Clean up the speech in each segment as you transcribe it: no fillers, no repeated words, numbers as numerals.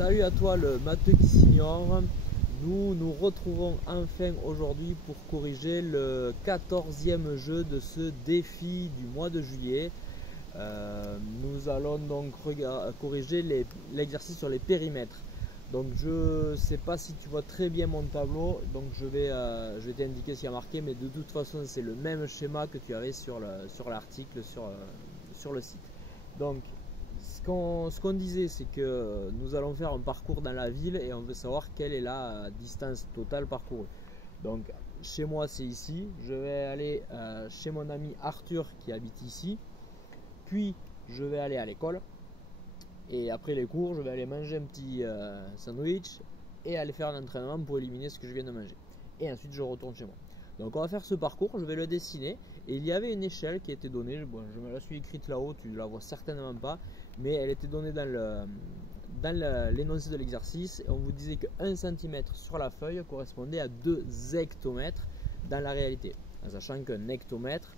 Salut à toi le matheux qui s'ignore. Nous nous retrouvons enfin aujourd'hui pour corriger le 14e jeu de ce défi du mois de juillet. Nous allons donc corriger l'exercice sur les périmètres. Donc je sais pas si tu vois très bien mon tableau, donc je vais t'indiquer ce qu'il y a marqué, mais de toute façon c'est le même schéma que tu avais sur l'article sur le site. Donc ce qu'on disait, c'est que nous allons faire un parcours dans la ville et on veut savoir quelle est la distance totale parcourue. Donc chez moi c'est ici, je vais aller chez mon ami Arthur qui habite ici, puis je vais aller à l'école et après les cours je vais aller manger un petit sandwich et aller faire un entraînement pour éliminer ce que je viens de manger. Et ensuite je retourne chez moi. Donc on va faire ce parcours, je vais le dessiner et il y avait une échelle qui était donnée, bon, je me la suis écrite là-haut, tu ne la vois certainement pas, mais elle était donnée dans l'énoncé de l'exercice et on vous disait que 1 cm sur la feuille correspondait à 2 hectomètres dans la réalité. En sachant qu'un hectomètre,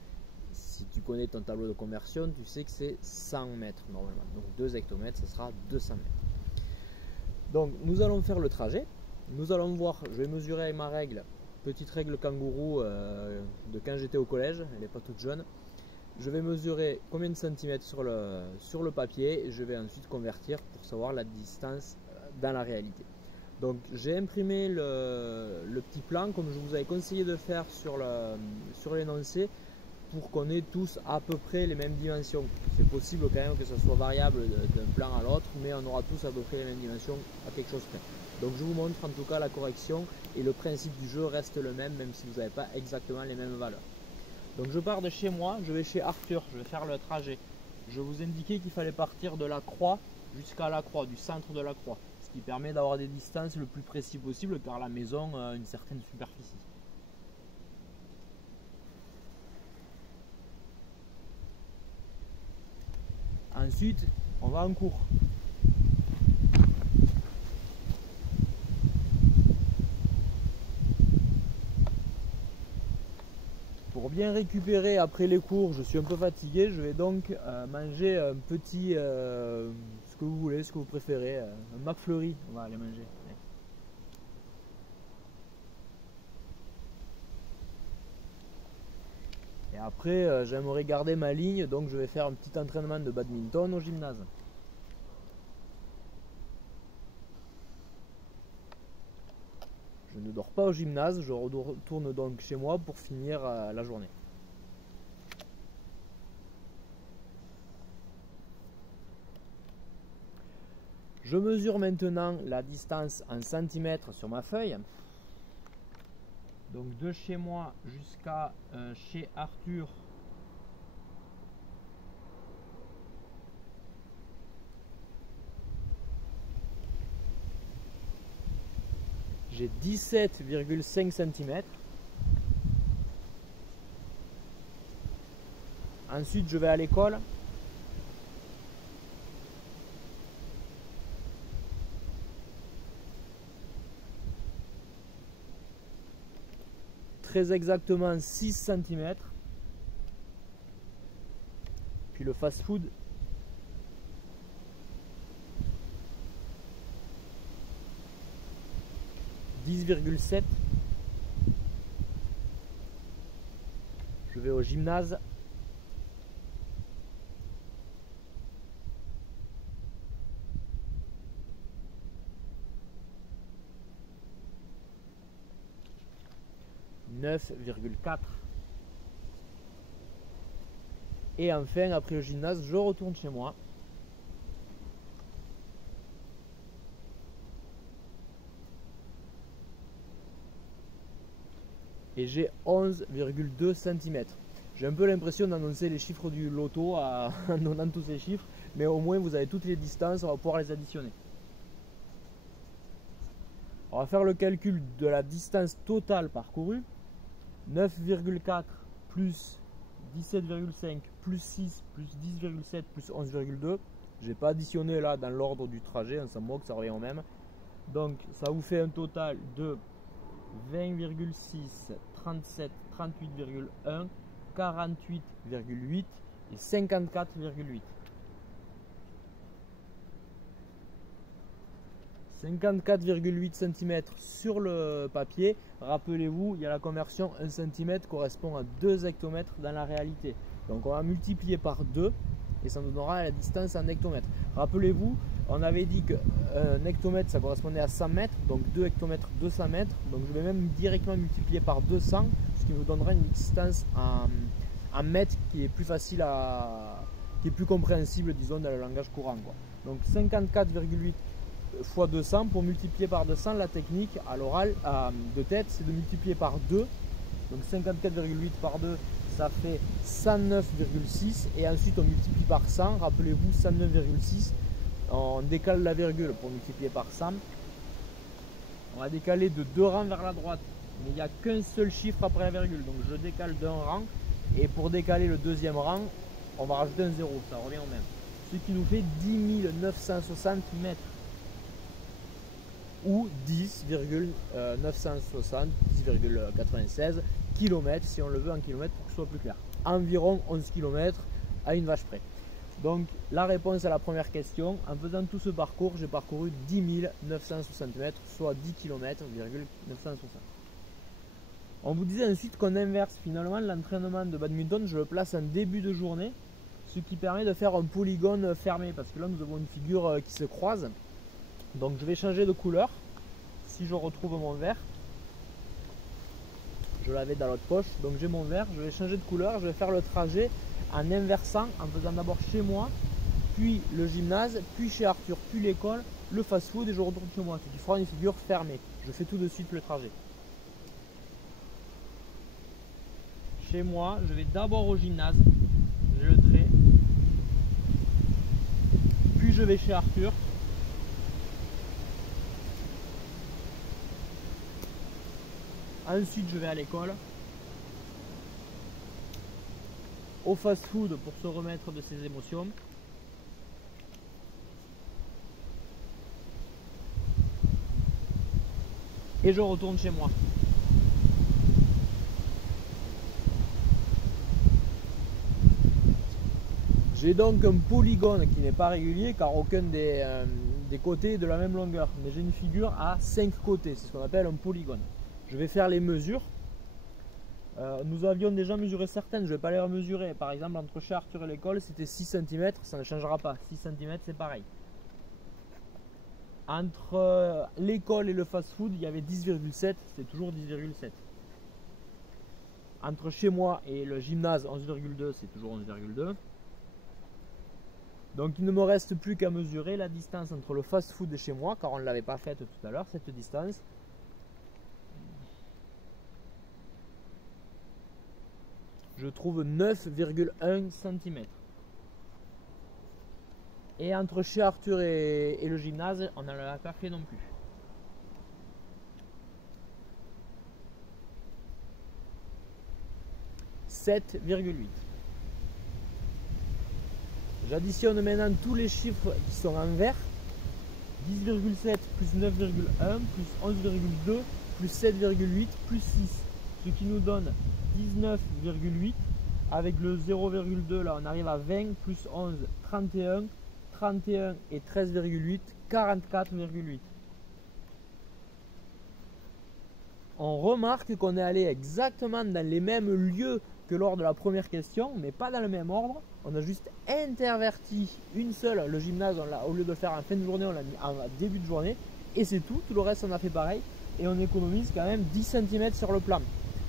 si tu connais ton tableau de conversion, tu sais que c'est 100 mètres normalement. Donc 2 hectomètres, ça sera 200 mètres. Donc nous allons faire le trajet. Nous allons voir, je vais mesurer avec ma règle, petite règle kangourou de quand j'étais au collège, elle n'est pas toute jeune. Je vais mesurer combien de centimètres sur le papier et je vais ensuite convertir pour savoir la distance dans la réalité. Donc j'ai imprimé le petit plan comme je vous avais conseillé de faire sur l'énoncé pour qu'on ait tous à peu près les mêmes dimensions. C'est possible quand même que ça soit variable d'un plan à l'autre, mais on aura tous à peu près les mêmes dimensions à quelque chose près. Donc je vous montre en tout cas la correction et le principe du jeu reste le même si vous n'avez pas exactement les mêmes valeurs. Donc je pars de chez moi, je vais chez Arthur, je vais faire le trajet. Je vous indiquais qu'il fallait partir de la croix jusqu'à la croix, du centre de la croix. Ce qui permet d'avoir des distances le plus précis possible car la maison a une certaine superficie. Ensuite, on va en cours. Pour bien récupérer après les cours, je suis un peu fatigué, je vais donc manger un petit, ce que vous voulez, ce que vous préférez, un McFlurry, on va aller manger. Et après, j'aimerais garder ma ligne, donc je vais faire un petit entraînement de badminton au gymnase. Je ne dors pas au gymnase, je retourne donc chez moi pour finir la journée. Je mesure maintenant la distance en centimètres sur ma feuille. Donc de chez moi jusqu'à chez Arthur, j'ai 17,5 cm. Ensuite je vais à l'école. Très exactement 6 cm. Puis le fast-food, « 10,7. Je vais au gymnase. « 9,4. Et enfin, après le gymnase, je retourne chez moi. Et j'ai 11,2 cm. J'ai un peu l'impression d'annoncer les chiffres du loto en donnant tous ces chiffres, mais au moins vous avez toutes les distances, on va pouvoir les additionner. On va faire le calcul de la distance totale parcourue. 9,4 plus 17,5 plus 6 plus 10,7 plus 11,2. Je n'ai pas additionné là dans l'ordre du trajet, on s'en moque, ça revient au même. Donc ça vous fait un total de 20,6, 37, 38,1, 48,8 et 54,8. 54,8 cm sur le papier. Rappelez-vous, il y a la conversion 1 cm correspond à 2 hectomètres dans la réalité. Donc on va multiplier par 2 et ça nous donnera la distance en hectomètres. Rappelez-vous, on avait dit qu'un hectomètre ça correspondait à 100 mètres, donc 2 hectomètres 200 mètres. Donc je vais même directement multiplier par 200, ce qui nous donnera une distance en mètres qui est plus facile qui est plus compréhensible, disons, dans le langage courant, quoi. Donc 54,8 fois 200, pour multiplier par 200, la technique à l'oral, de tête, c'est de multiplier par 2. Donc 54,8 par 2, ça fait 109,6. Et ensuite on multiplie par 100. Rappelez-vous, 109,6. On décale la virgule pour multiplier par 100. On va décaler de 2 rangs vers la droite. Mais il n'y a qu'un seul chiffre après la virgule. Donc je décale d'un rang. Et pour décaler le deuxième rang, on va rajouter un 0. Ça revient au même. Ce qui nous fait 10 960 mètres. Ou 10,960, 10,96 km si on le veut en kilomètres pour que ce soit plus clair. Environ 11 km à une vache près. Donc la réponse à la première question, en faisant tout ce parcours, j'ai parcouru 10 960 mètres, soit 10 km, 960. On vous disait ensuite qu'on inverse finalement l'entraînement de badminton, je le place en début de journée, ce qui permet de faire un polygone fermé, parce que là nous avons une figure qui se croise. Donc je vais changer de couleur. Si je retrouve mon vert, je l'avais dans l'autre poche, donc j'ai mon vert, je vais changer de couleur, je vais faire le trajet en inversant, en faisant d'abord chez moi, puis le gymnase, puis chez Arthur, puis l'école, le fast-food et je retourne chez moi. Ce qui fera une figure fermée. Je fais tout de suite le trajet. Chez moi, je vais d'abord au gymnase, j'ai le trait, puis je vais chez Arthur. Ensuite, je vais à l'école, au fast-food pour se remettre de ses émotions. Et je retourne chez moi. J'ai donc un polygone qui n'est pas régulier car aucun des côtés est de la même longueur. Mais j'ai une figure à 5 côtés, c'est ce qu'on appelle un polygone. Je vais faire les mesures. Nous avions déjà mesuré certaines, je ne vais pas les remesurer. Par exemple, entre chez Arthur et l'école, c'était 6 cm, ça ne changera pas. 6 cm, c'est pareil. Entre l'école et le fast-food, il y avait 10,7, c'est toujours 10,7. Entre chez moi et le gymnase, 11,2, c'est toujours 11,2. Donc il ne me reste plus qu'à mesurer la distance entre le fast-food et chez moi, car on ne l'avait pas faite tout à l'heure, cette distance. Je trouve 9,1 cm. Et entre chez Arthur et le gymnase, on n'en a pas fait non plus. « 7,8. J'additionne maintenant tous les chiffres qui sont en vert. 10,7 plus 9,1 plus 11,2 plus 7,8 plus 6. Ce qui nous donne 19,8. Avec le 0,2 là on arrive à 20 plus 11, 31. 31 et 13,8, 44,8. On remarque qu'on est allé exactement dans les mêmes lieux que lors de la première question, mais pas dans le même ordre. On a juste interverti une seule, le gymnase, au lieu de le faire en fin de journée, on l'a mis en début de journée. Et c'est tout, tout le reste on a fait pareil. Et on économise quand même 10 cm sur le plan.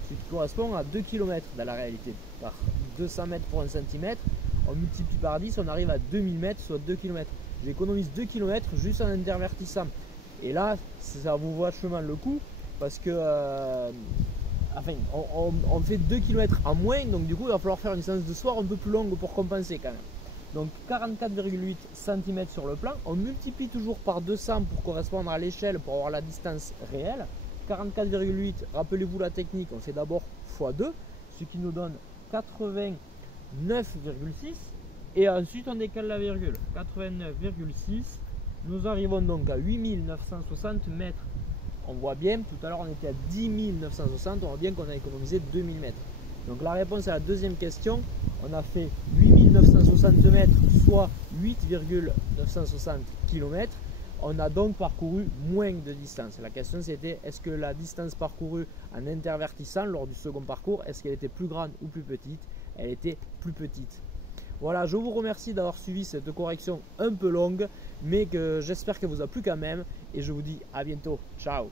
Ce qui correspond à 2 km dans la réalité. Par 200 mètres pour 1 cm, on multiplie par 10, on arrive à 2000 mètres, soit 2 km. J'économise 2 km juste en intervertissant. Et là, ça vous vaut vachement le coup parce que enfin, on fait 2 km en moins, donc du coup, il va falloir faire une séance de soir un peu plus longue pour compenser quand même. Donc 44,8 cm sur le plan. On multiplie toujours par 200 pour correspondre à l'échelle pour avoir la distance réelle. 44,8, rappelez-vous la technique, on fait d'abord x2, ce qui nous donne 89,6 et ensuite on décale la virgule. 89,6, nous arrivons donc à 8960 mètres. On voit bien, tout à l'heure on était à 10 960, on voit bien qu'on a économisé 2000 mètres. Donc la réponse à la deuxième question, on a fait 8960 mètres, soit 8,960 km. On a donc parcouru moins de distance. La question c'était, est-ce que la distance parcourue en intervertissant lors du second parcours, est-ce qu'elle était plus grande ou plus petite? Elle était plus petite. Voilà, je vous remercie d'avoir suivi cette correction un peu longue, mais que j'espère qu'elle vous a plu quand même. Et je vous dis à bientôt. Ciao!